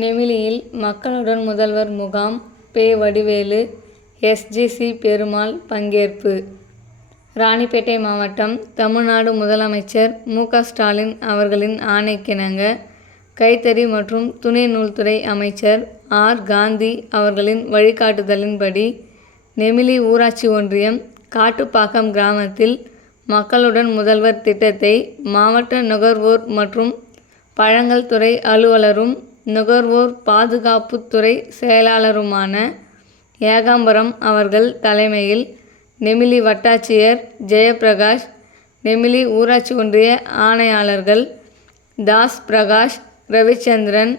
நெமிலியில் மக்களுடன் முதல்வர் முகாம் பே வடிவேலு எஸ்ஜிசி பெருமாள் பங்கேற்பு ராணிப்பேட்டை மாவட்டம் தமிழ்நாடு முதலமைச்சர் மு. ஸ்டாலின் அவர்களின் ஆணைக்கிணங்க கைத்தறி மற்றும் துணை நூல்துறை அமைச்சர் ஆர். காந்தி அவர்களின் வழிகாட்டுதலின்படி நெமிலி ஊராட்சி ஒன்றியம் காட்டுப்பாக்கம் கிராமத்தில் மக்களுடன் முதல்வர் திட்டத்தை மாவட்ட நுகர்வோர் மற்றும் பழங்கள் துறை அலுவலரும் நுகர்வோர் பாதுகாப்புத்துறை செயலாளருமான ஏகாம்பரம் அவர்கள் தலைமையில் நெமிலி வட்டாட்சியர் ஜெயப்பிரகாஷ் நெமிலி ஊராட்சி ஒன்றிய ஆணையாளர்கள் தாஸ் பிரகாஷ் ரவிச்சந்திரன்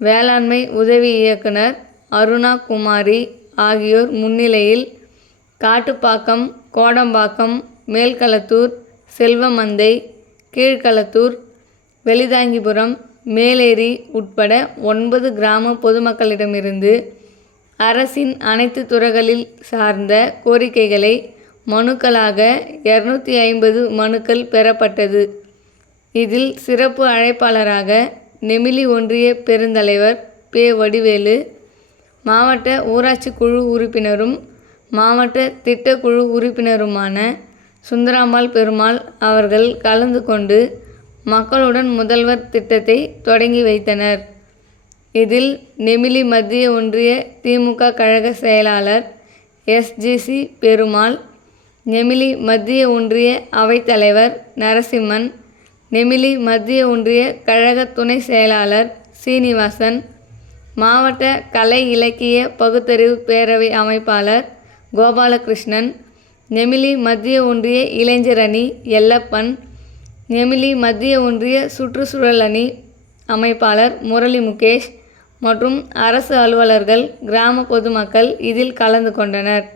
வேளாண்மை உதவி இயக்குனர் அருணா குமாரி ஆகியோர் முன்னிலையில் காட்டுப்பாக்கம் கோடம்பாக்கம் மேல்களத்தூர் செல்வமந்தை கீழ்களத்தூர் வெளிதாங்கிபுரம் மேலேரி உட்பட ஒன்பது கிராம பொதுமக்களிடமிருந்து அரசின் அனைத்து துறைகளில் சார்ந்த கோரிக்கைகளை மனுக்களாக இருநூத்தி ஐம்பது மனுக்கள் பெறப்பட்டது. இதில் சிறப்பு அழைப்பாளராக நெமிலி ஒன்றிய பெருந்தலைவர் பே வடிவேலு மாவட்ட ஊராட்சி குழு உறுப்பினரும் மாவட்ட திட்டக்குழு உறுப்பினருமான சுந்தராம்பாள் பெருமாள் அவர்கள் கலந்து கொண்டு மக்களுடன் முதல்வர் திட்டத்தை தொடங்கி வைத்தனர். இதில் நெமிலி மத்திய ஒன்றிய திமுக கழக செயலாளர் எஸ்ஜிசி பெருமாள் நெமிலி மத்திய ஒன்றிய அவைத்தலைவர் நரசிம்மன் நெமிலி மத்திய ஒன்றிய கழக துணை செயலாளர் சீனிவாசன் மாவட்ட கலை இலக்கிய பகுத்தறிவு பேரவை அமைப்பாளர் கோபாலகிருஷ்ணன் நெமிலி மத்திய ஒன்றிய இளைஞர் அணி எல்லப்பன் நெமிலி மத்திய ஒன்றிய சுற்றுச்சூழல் அணி அமைப்பாளர் முரளி முகேஷ் மற்றும் அரசு அலுவலர்கள் கிராம பொதுமக்கள் இதில் கலந்து கொண்டனர்.